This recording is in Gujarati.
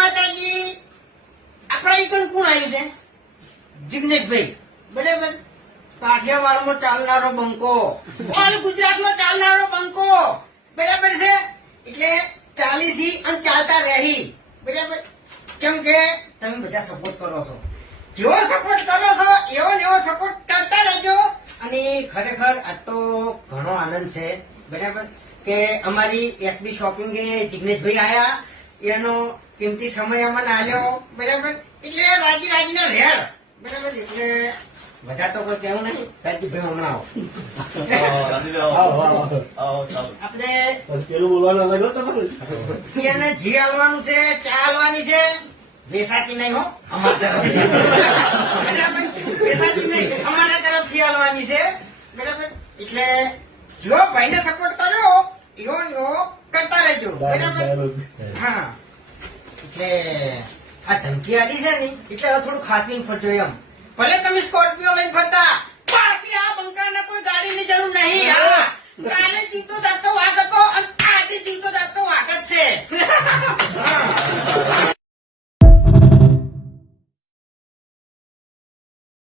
માતાજી. આપણા ઈકન કોણ આવી છે? જિગ્નેશભાઈ. બરાબર. કાઠિયાવાડમાં ચાલનારો બંકો, ઓલ ગુજરાતમાં ચાલનારો બંકો. બરાબર છે. એટલે ચાલીસી અને ચાલતા રહી. બરાબર. કેમ કે તમે બધા સપોર્ટ કરો છો, જેવો સપોર્ટ કરો છો એવો ને એવો સપોર્ટ કરતા રહેજો. અને ખરેખર આ તો ઘણો આનંદ છે. બરાબર કે અમારી એસબી શોપિંગ જિગ્નેશભાઈ આયા, એનો કિંમતી સમય અમને આલ્યો. બરાબર. એટલે રાજી રાજીના રેર. બરાબર. એટલે બધા તો કોઈ કહેવું નહીં. રાજદીપભાઈ હમણાં આપણે પેલું બોલવાનું અલગ હતો તમારું. એને જી હાલવાનું છે, ચા હાલવાની છે. વેસાતી નહીં હો અમારા તરફથી. બરાબર. વેસાતી નહીં, અમારા તરફથી હાલવાની છે. બરાબર. એટલે જો ભાઈને સપોર્ટ કર્યો એવો એવો કરતા રહેજો. બરાબર. હા. એટલે આ ધમકી આલી છે ને એટલે હવે થોડું ખાતવીને ફરજો એમ. ભલે તમે સ્કોર્પિયો લઈને ફરતા, બાકી આ બંકાને કોઈ ગાડીની જરૂર નહીં.